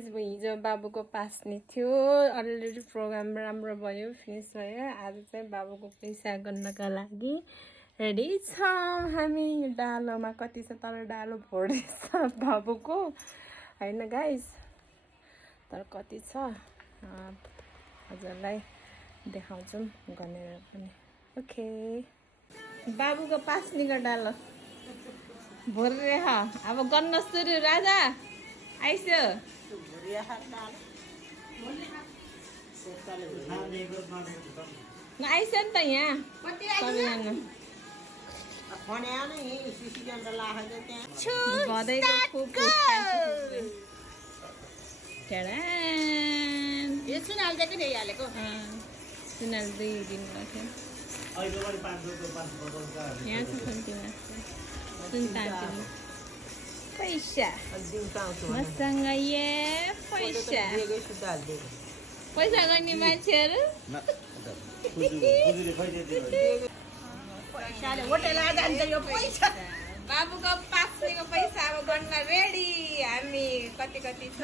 guys हिजो बाबुको पास्ने थियो अलरेडी प्रोग्राम राम्रो भयो फिनिस भयो आज चाहिँ बाबुको पैसा गर्नका लागि रेडी छौँ हामी डालोमा कति छ तर डालो फोड्दैछ बाबुको हैन गाइज तर कति छ हजुरलाई देखाउँछौँ गनेर पनि ओके बाबुको पास्नेको डालो भोरे अब गर्न सुरु राजा आइस्यो आइस्यो नि त यहाँ सुनाल 2 दिनको थियो यहाँ छ कम्तीमा पैसा मसँग ये पैसा पैसा गर्ने मान्छेहरू बाबुको पास्नेको पैसा अब गर्न रेडी हामी कति छ